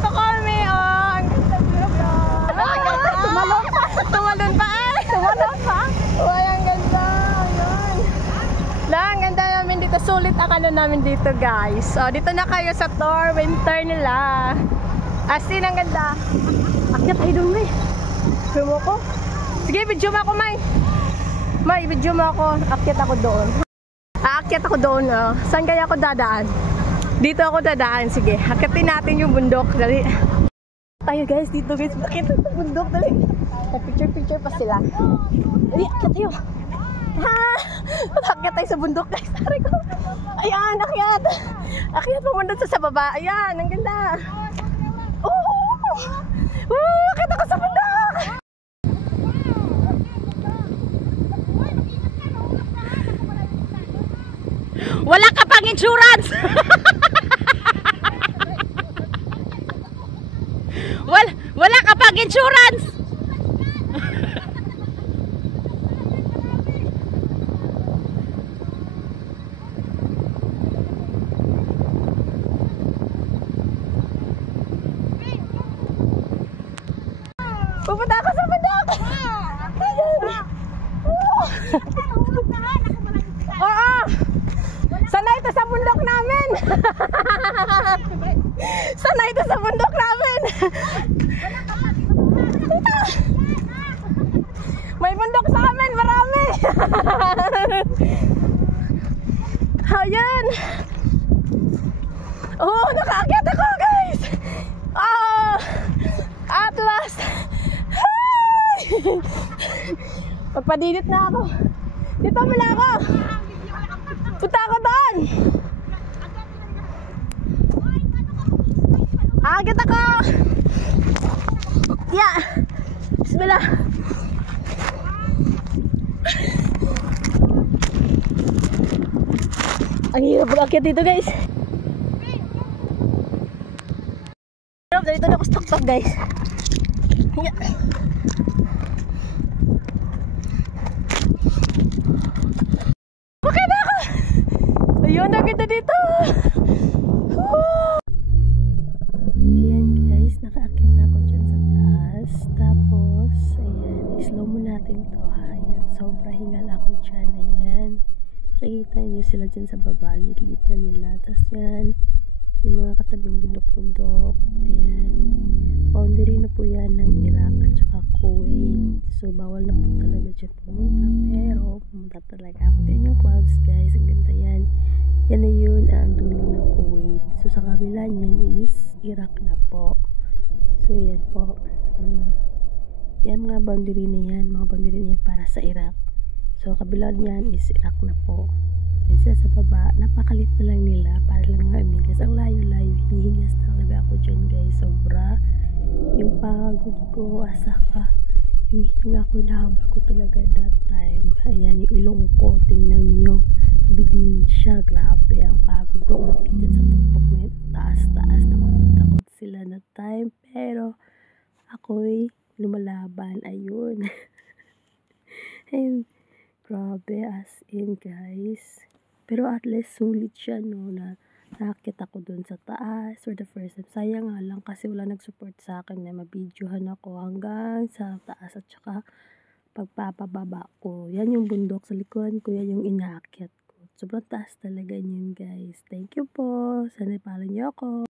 Nandito kami, oh. Ang ganda. Tumalon pa. Tumalon pa, ay. Tumalon pa. Uy, ang ganda. Ayan. Ang ganda namin dito. Sulit ang ano namin dito, guys. Oh, dito na kayo sa tour winter nila. As in, ang ganda. Akyat tayo doon, May. Film ko. Sige, video mo ako, May. May, video mo ako. Akyat ako doon. Aakyat ako doon. Oh. Saan kaya ako dadaan? Dito ako dadaan. Sige, akyatin natin yung bundok. Dali. Tayo, guys. Dito, guys. Akyatin sa bundok. Dali. Picture-picture pa sila. Dali, akyat tayo. Ha! Akyat tayo sa bundok, guys. Tari ko. Ayan, akyat. Akyat pumunta sa baba. Ayan, ang ganda. Akyat ako sa bundok. Wala ka pang insurance. Wala ka pang insurance. Pupunta ako sa bundok. Oo. Sana ito sa bundok namin. Sana ito sa bundok namin. May bundok sa amin, marami. Ayan. Oh, nakaakyat ako, guys. Oh, at last. Pagpadidit na ako. Dito muna ako. Punta ako doon. Agad ako. Yeah. Bismillah. Ang hirap mag-akyat dito, guys. Hirap, dito na ako stok-stok, guys. Yeah. Okay na ako. Ayun, ang ganda dito. Ayan, guys, nakaakyat na ako dyan sa taas. Tapos, ayan, slow mo natin to, ha. Ayan, sobra hingal ako dyan. Ayan, makikita nyo sila dyan sa baba. Lit-lit na nila. Tapos yan, yung mga katabing bundok-bundok. Ayan, boundary na po yan ng Iraq at saka Kuwait. So, bawal na po talaga dyan pumunta. Pero, pumunta talaga ako. Yan yung clouds, guys. Ang ganda yan. Yan na yun ang dulo ng Kuwait. So, sa kabila niyan is Iraq na po. So, yan po. Yan mga boundary na yan. Mga boundary na yan para sa Iraq. So, kabila niyan is Iraq na po. Yan sila sa baba. Napakalit na lang nila. Para lang mga amigas. Ang layo-layo. Hinihingas talaga ako dyan, guys. Sobra. Yung pagod ko. Asaka. Yung hinanga ko, nahabol ko talaga that time. Ayan, yung ilong ko. Tingnan nyo. Bidin siya. Grabe. Ang pagod ko. Umakit dyan sa tuktok na yun. Taas-taas. Takot sila that time. Pero, ako'y lumalaban. Ayun. Ayun. Grabe. As in, guys. Pero at least sulit siya, no, na nakakit ako dun sa taas for the first time. Sayang nga lang kasi wala nag-support sa akin na mabidyohan ako hanggang sa taas at saka pagpapababa ko. Yan yung bundok sa likuran ko, yan yung inaakyat ko. Sobrang taas talaga yun, guys. Thank you po. Sana follow niyo ako.